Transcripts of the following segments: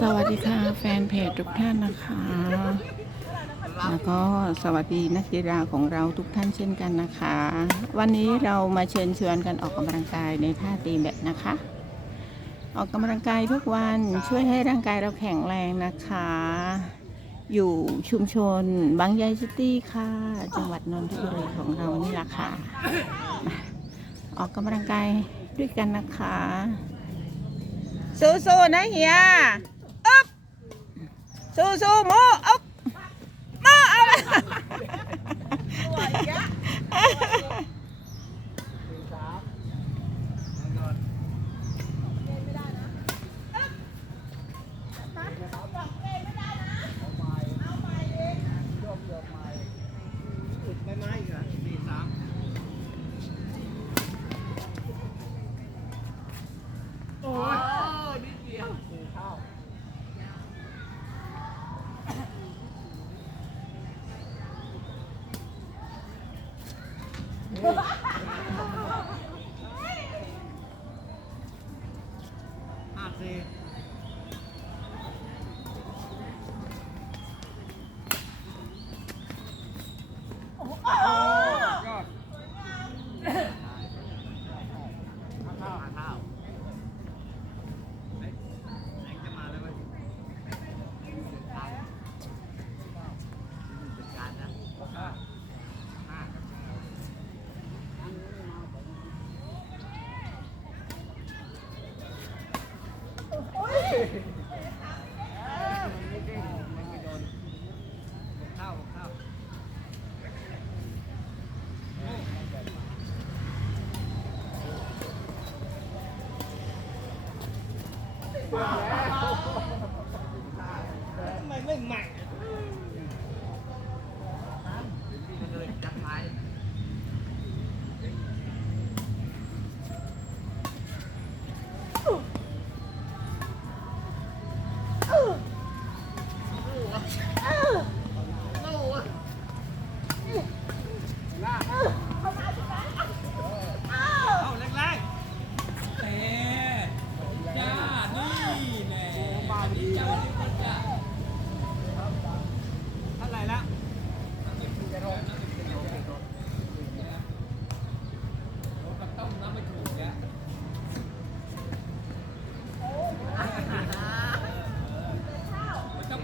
สวัสดีค่ะแฟนเพจทุกท่านนะคะ แล้วก็สวัสดีนักกีฬาของเราทุกท่านเช่นกันนะคะ วันนี้เรามาเชิญชวนกันออกกำลังกายในท่าตีแบดนะคะ ออกกำลังกายทุกวันช่วยให้ร่างกายเราแข็งแรงนะคะ อยู่ชุมชนบางใยซิตี้ค่ะ จังหวัดนนทบุรีของเรานี่แหละค่ะ ออกกำลังกายด้วยกันนะคะ สู้ๆนะเฮียอึ๊บสู้ๆโมอึ๊บโมเอาไป ใบไม้อีกเหรอสี่สามโอ้ยนิดเดียวสี่เท่า ห้าสี่ยอดข้าวข้าวไหนไหนจะมาแล้วไหมจัดการนะห้าห้า ข้าวข้าวทำไมไม่ใหม่เลยจัดไม้เข้าแรงๆ เอ๊ะจ้า นี่แน่มาดีจ้าวันนี้คนจ้า เท่าไหร่ละ เราก็ต้องน้ำไม่ถูกแล้ว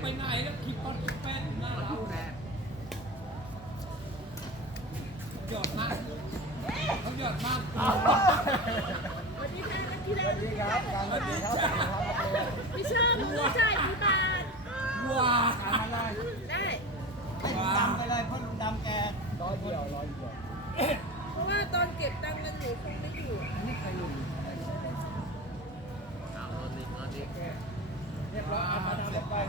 มันจะ ไหนแล้วขีดก้อนขีดแป้นหน้าเราหยอดมากเขาหยอดมากวันนี้จ้าไม่ชอบมึงรู้จ่ายกี่บาทว้าอะไรได้ให้ลุงดำไปเลยเพราะลุงดำแกร้อยเดียวร้อยเดียว เพราะว่าตอนเก็บตังค์กันหนูคงไม่อยู่ นี่ใครลุงเอารถดิรถดิเรียบร้อยเอามาทำเรียบร้อย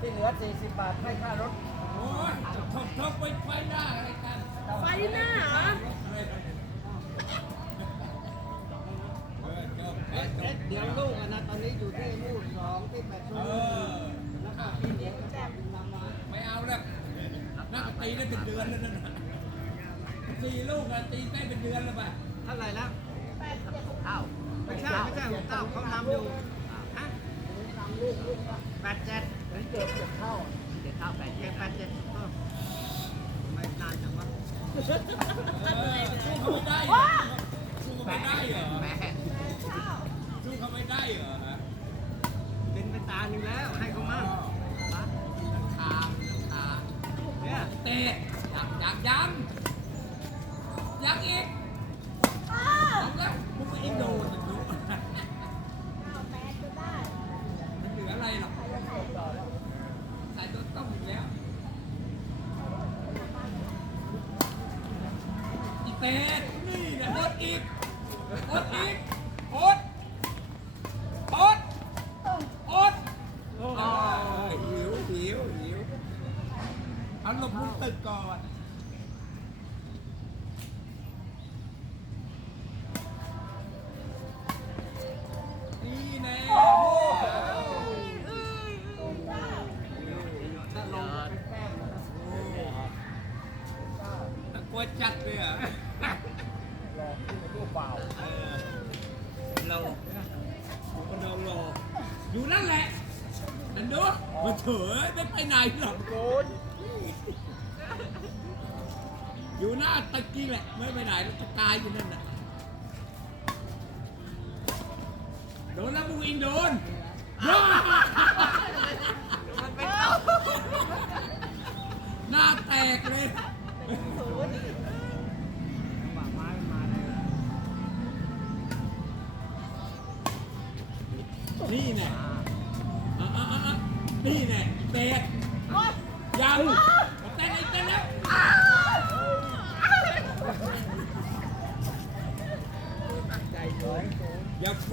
ที่ เหลือ 40 บาทให้ค่ารถ โอ้ยจะทบทบไปไฟหน้าอะไรกันไฟหน้าเหรอเออจบเอ๊ะเอ๊ะเดี๋ยวลูกอะนะตอนนี้อยู่ที่ลูกสองที่แปดเอลูกอแล้วก็ที่เดียวก็แบบลุงดำมาไม่เอาแล้วน่าจะตีได้เป็นเดือนแล้วนั่นน่ะสี่ลูกอะตีได้เป็นเดือนแล้วป่ะเท่าไหร่แล้วแปดเจ็ดหกเท่าไม่ใช่ไม่ใช่หกเท่าเขานำอยู่ฮะแปดเจ็ด เกือบเจ็ดเท่าเจ็ดเท่าแปดเจ็ดแปดเจ็ดเออไม่นานจังวะสู้เขาไม่ได้เหรอสู้เขาไม่ได้เหรอแม่สู้เขาไม่ได้เหรอฮะเป็นไปตาหนึ่งแล้วให้เขามั่งตาตาเนี่ยเตะยังยังยังยังอีก ตะนี่เนี่ยอดอีกอดอีกอดอดอดโอ้ยหิวหิวหิวเอาหลบมุมตึกก่อน รอที่มันรูปเปล่าเองรออยู่นั่นแหละอันดูมาเถอะไม่ไปไหนหรอกอยู่หน้าตะกี้แหละ ไม่ไปไหนเราจะตายอยู่นั่นน่ะโดนแล้วบูอินโดนโดนมัน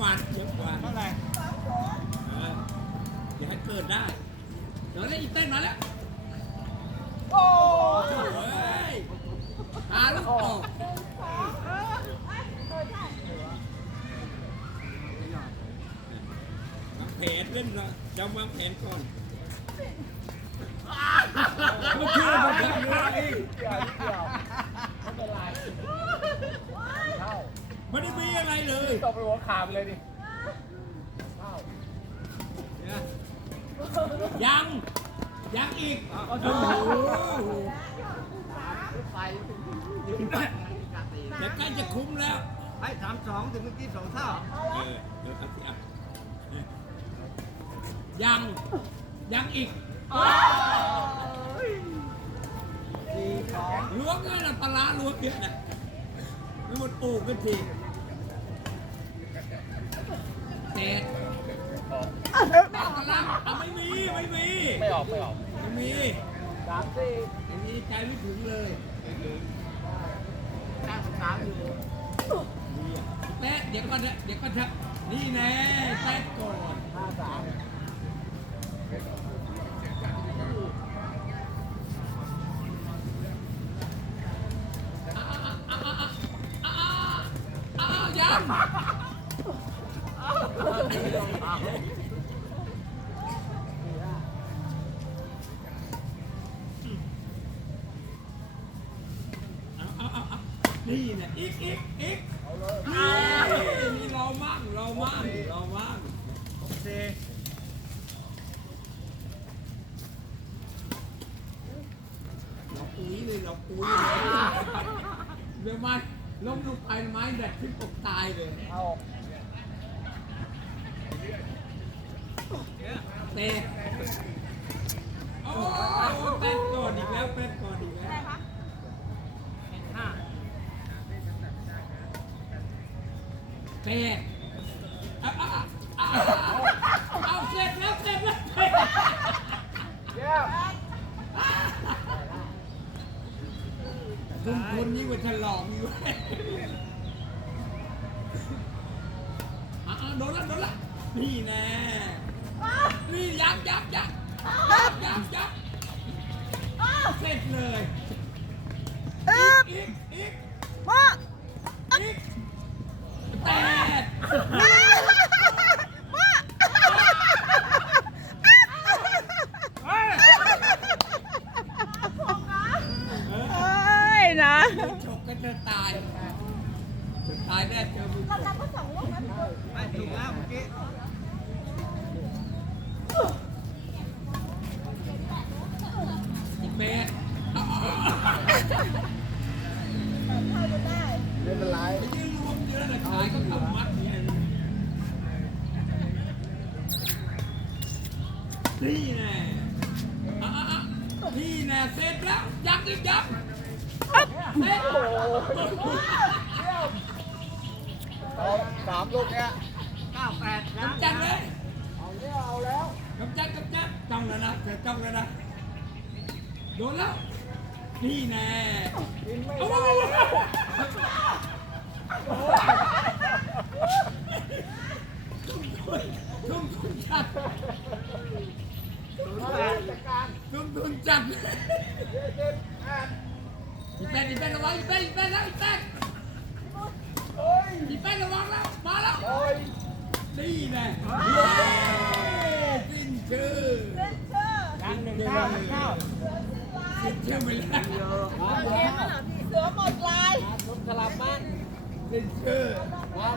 อย่าฝันอย่าฝันเท่าไหร่อะอย่าให้เกิดได้ เดี๋ยวได้อีกเต้นมาแล้ว โอ้โอ้ยหาลูกออกวางแผนเล่นนะจำวางแผนก่อนเมื่อคืนผมทำอะไร ได้เลยตบไปหัวขาดเลยดิยัง ยังอีกโอ้โหเดี๋ยวใกล้จะคุ้มแล้วให้สามสองถึงเมื่อกี้สองเท่าเออเดี๋ยวครับพี่อะยัง ยังอีกสี่สองล้วงเลยนะปลาร้าล้วงเยอะนะไม่หมดปูกันที เด็ดปลาร้าเอาไม่มีไม่มีไม่ออกไม่ออกไม่มีสามสี่ไม่มีใจไม่ถึงเลยข้งสามอยู่แตะเดี๋ยวก่อนนะเดี๋ยวก่อนครับนี่แน่แตะก่อนห้าสามอ้าวยังเอาเอาเอาเอา นี่เนี่ยอีกอีกอีกนี่นี่เรามั่งเรามั่งเรามั่งโอเคเราปุ๋ยเลยเราปุ๋ยเลยเดี๋ยวมันล้มลงไปไม้แดดขึ้นตกตายเลยเอา เตะโอ้เป็ดก่อนอีกแล้วเป็ดก่อนอีกแล้วห้าเตะเอาเอาเอาเอาเสร็จแล้วเสร็จแล้วเสร็จเยี่ยมทุ่มทุนยิ่งกว่าฉลองอยู่อะอะโดนละโดนละนี่แน่ นี่ยับยับยับยับยับยับเสร็จเลยอีกอีกอีกมาอีกแปดเอ้ยนะฉกกันจะตายจะตายแน่เจอมึงฉกไม่ถูกแล้วเมื่อกี้ อีกเมตร ไม่เป็นไร ไอ้ยืนรวมเยอะนะขายก็ทำมัดเนี่ย นี่แน่อะอะอะนี่แน่เสร็จแล้วยักอีกยักเสร็จสามลูกเนี้ยเก้าแปดนะกำจัดเลยเอาแล้วเอาแล้วกำจัดกำจัดจ้องแล้วนะเสร็จจ้องแล้วนะโดนแล้วนี่แน่กินไม่ได้ทุ่มทุนจัด ศูนย์แปดจัดการทุ่มทุนจัดเจ็ดแปดอีแป้นอีแป้นระวังอีแป้นอีแป้นแล้วอีแป้นเฮ้ยอีแป้นระวังแล้วมาแล้วโอ้ยนี่แน่สิ้นชื่อยังหนึ่งเก้าเก้าสิ้นชื่อไปแล้วเกมแล้วเหรอพี่เสือหมดลายสลับบ้านสิ้นชื่อ